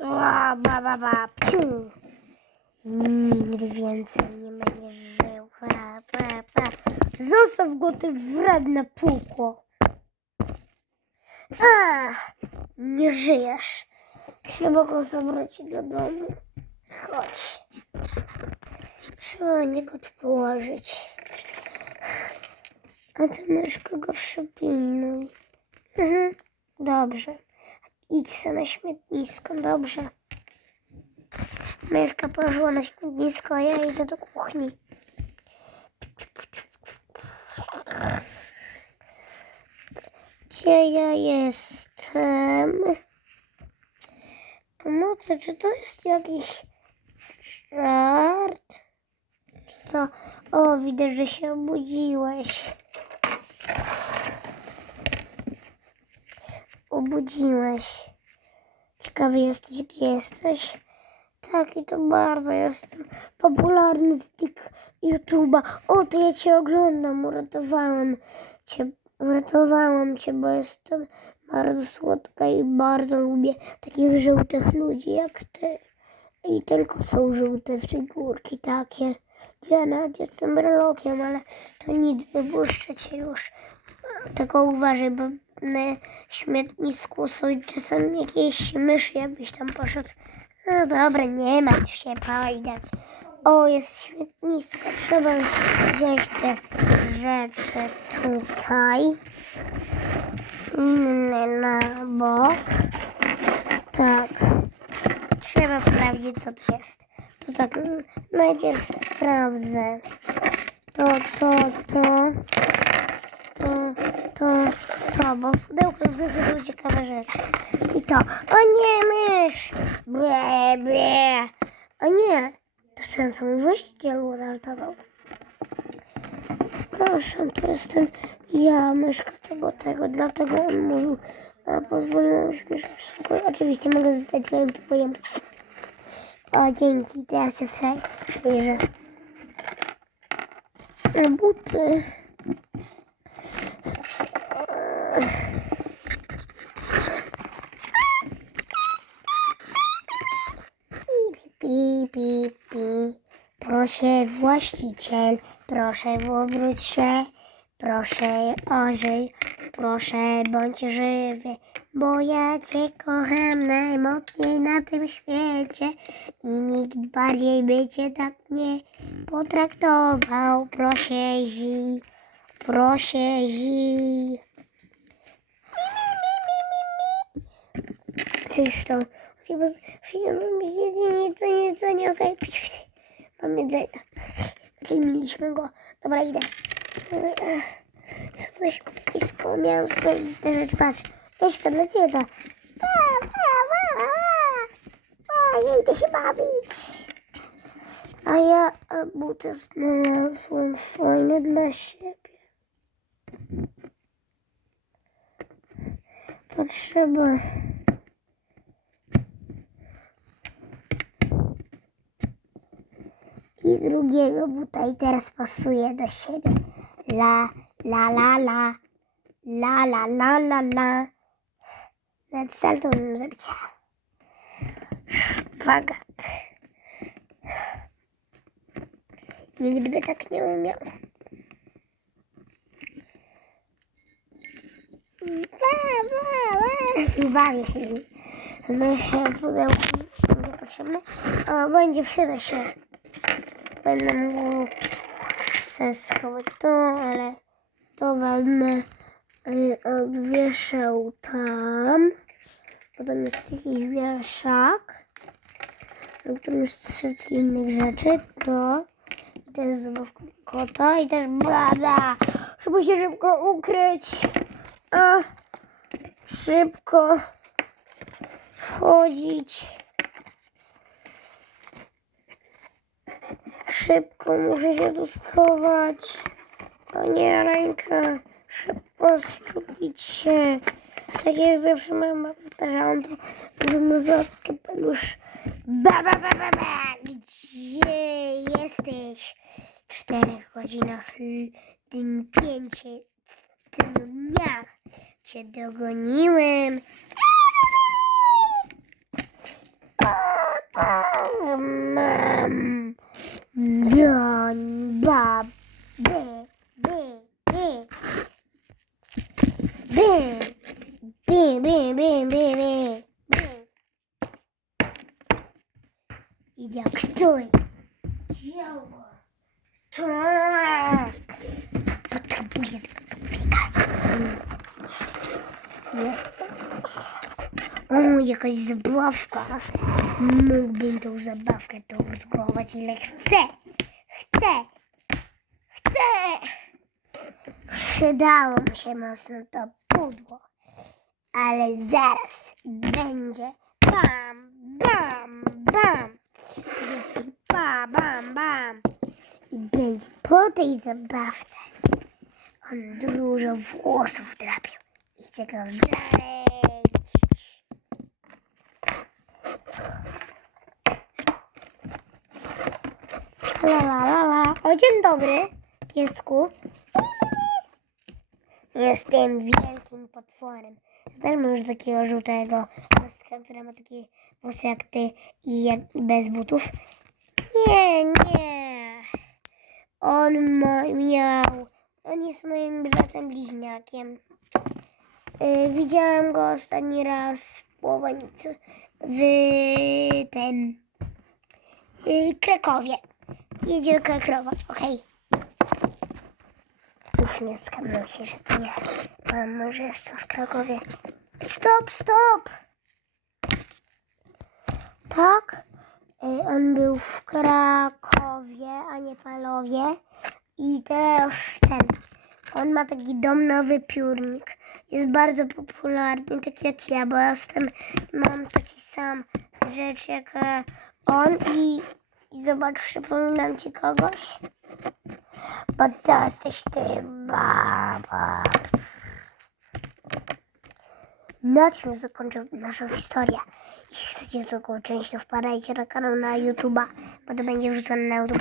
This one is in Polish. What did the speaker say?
Ła, ba, ba, ba. Piu. Nigdy więcej nie będziesz żył. Ba, ba, ba. Zostaw go, ty wredne. Ach, nie żyjesz. Trzeba go zabrać do domu. Chodź. Trzeba niego tu położyć. A ty myszko go przypilnuj. Mhm, dobrze. Idź se na śmietnisko, dobrze. Myszka położyła na śmietnisko, a ja idę do kuchni. Gdzie ja jestem? Pomocy, czy to jest jakiś żart? Czy co? O, widzę, że się obudziłeś. Obudziłeś. Ciekawy jesteś, gdzie jesteś? Tak, i to bardzo jestem popularny z tik YouTube'a. O, to ja cię oglądam, uratowałam cię, uratowałam cię, bo jestem bardzo słodka i bardzo lubię takich żółtych ludzi jak ty. I tylko są żółte figurki takie. Ja nawet jestem brelokiem, ale to nic, wypuszczę cię już. Tylko uważaj, bo na śmietnisku są czasem jakieś myszy, jakbyś tam poszedł. No dobra, nie martw się, pójdę. O, jest śmietnisko, trzeba wziąć te rzeczy tutaj. Inne na bok. Tak. Trzeba sprawdzić, co tu jest. To tak, mm, najpierw sprawdzę. To, to, to to, to, to, bo w pudełku wychodzą ciekawe rzeczy. I to, o nie, mysz! Ble, ble. O nie, to ten sam właściciel uratował. Przepraszam, to jestem ja, myszka tego, tego, dlatego on mówił, a pozwoliłem już mieszkać w spokoju. Oczywiście mogę zostać twoim pokojem. O, dzięki, teraz się spojrzę. Buty. Pi, pi, pi. Proszę właściciel, proszę wróć się, proszę ożyj, proszę bądź żywy, bo ja cię kocham najmocniej na tym świecie i nikt bardziej by cię tak nie potraktował. Proszę zi, proszę zi. więcej stąd. Chyba mam jedzenie, jedzenie, jedzenie, okej. Okay. Mam jedzenie. Okej, mieliśmy go. Dobra, idę. E, e, coś blisko miałem zrobić tę rzecz, patrz. Mieszka dla ciebie ta. Ja idę się bawić. A ja a buty znalazłem fajne dla siebie. Potrzeba. drugiego buta i teraz pasuje do siebie. La, la, la, la. La, la, la, la, la. Nawet salto bym zrobić. Szpagat. Nigdy by tak nie umiał. Bawię się. No i pudełko będzie potrzebne. O, będzie przyda się. Będę mógł se schować to, ale to wezmę y, odwieszał tam. Potem jest jakiś wieszak, na którym jest setki innych rzeczy. To, to jest zabawka kota i też bada. Żeby się szybko ukryć. A, szybko wchodzić. Szybko muszę się tu schować. O nie, ręka. Szybko szczupić się. Tak jak zawsze mama powtarzałam, to nazywał kapelusz. Ba, ba, ba, ba, ba. Gdzie jesteś? W czterech godzinach tym dniach cię dogoniłem. Broń, bab, by, by, by. By, by, by, by, by, by. by. I jak stój. Działo. Tak. Potrzebuję. O, jakaś zabawka. Mógłbym tą zabawkę tu zgłować ile chcę. Chcę. Chcę. Przydało mi się mocno to pudło. Ale zaraz będzie bam, bam, bam. Będzie Bam, bam. I będzie po tej zabawce. On dużo włosów drapił. I chcę go znaleźć. La la la la. O, dzień dobry, piesku. Jestem wielkim potworem. Znamy już takiego żółtego pieska, który ma takie włosy jak ty i, jak, i bez butów. Nie, nie. On ma, miał. On jest moim bratem bliźniakiem. Y, widziałem go ostatni raz w Łowanicy. W tym. Y, Krakowie. Jedzie do okej. Już nie skamnął się, że to ja. Bo może jestem w Krakowie. Stop, stop! Tak? Y, On był w Krakowie, a nie Palowie. I też ten. On ma taki dom na wypiórnik. Jest bardzo popularny, tak jak ja, bo ja jestem, mam taki sam rzecz jak e, on i, i zobacz, przypominam ci kogoś. Bo jesteś ty, baba. Na czym zakończę naszą historię? Jeśli chcecie drugą część, to wpadajcie na kanał na YouTube'a, bo to będzie wrzucone na YouTube.